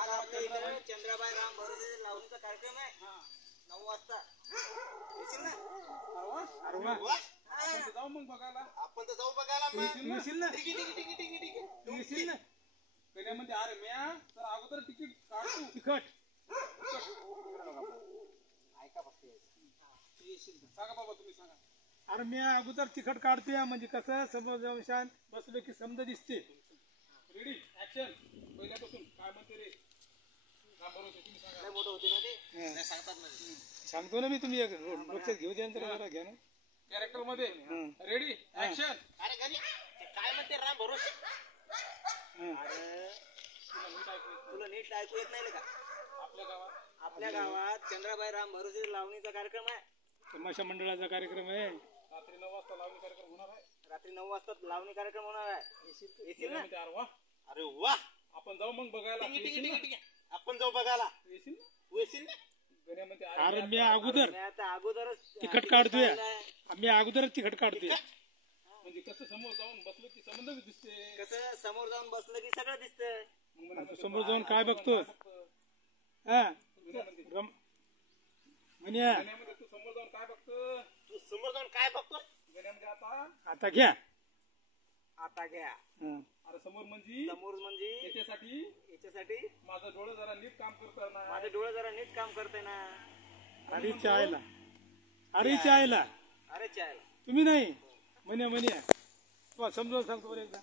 चंद्राबाई राम भरोसे लावणीचा कार्यक्रम आहे 9 वाजता. येशील ना? जाऊ मग बघायला. आपण तर जाऊ बघायला. येशील ना? येशील ना? गण्यामध्ये अरे म्या तर अगोदर तिकीट काढतो. तिखट ऐका फक्त सांगा बाबा, तुम्ही सांगा. अरे मी अगोदर तिखट काढतोय म्हणजे कसं समोर जाऊन शान बसलो की समजा दिसते. Ready action. पहिल्यापासून काय म्हणते रे राम भरोसे, तुम्ही सांगा. लय मोठं होते ना ते, सांगतात ना. सांगतो ना मी, तुम्ही लक्षात घेऊ द्या जरा घ्या ना. कॅरेक्टर मध्ये रेडी ऍक्शन. अरे गणी काय म्हणते राम भरोसे? तुला नीट ऐकू येत नाही का? आपल्या गावात चंद्राबाई राम भरोसे लावणीचा कार्यक्रम आहे. तमाशा मंडळाचा कार्यक्रम आहे. रात्री 9 वाजता लावणी कार्यक्रम होणार आहे. रात्री 9 वाजता लावणी कार्यक्रम होणार आहे. येशील ना? अरे वा, आपण जाऊ मग बघायला. आपण जाऊ बघायला. येशील ना? गण्यामध्ये अरे मी अगोदर अगोदरच तिखट काढतोय. मी अगोदरच तिखट काढतोय. म्हणजे कसं समोर जाऊन बसलो की संबंध दिसते. कसं समोर जाऊन बसलं की सगळं दिसतंय. समोर जाऊन काय बघतोस? हा म्हण्या तू समोर जाऊन काय बघतो? तू समोर जाऊन काय बघतोस? गण्यामध्ये आता घ्या. आता घ्या. अरे समोर म्हणजे याच्यासाठी माझं डोळं जरा नीट काम करत ना. माझे डोळे जरा नीट काम करते ना. अरे चायला अरे चायला अरे चायला तुम्ही नाही म्हण्या समजावून सांगतो बरं एकदा.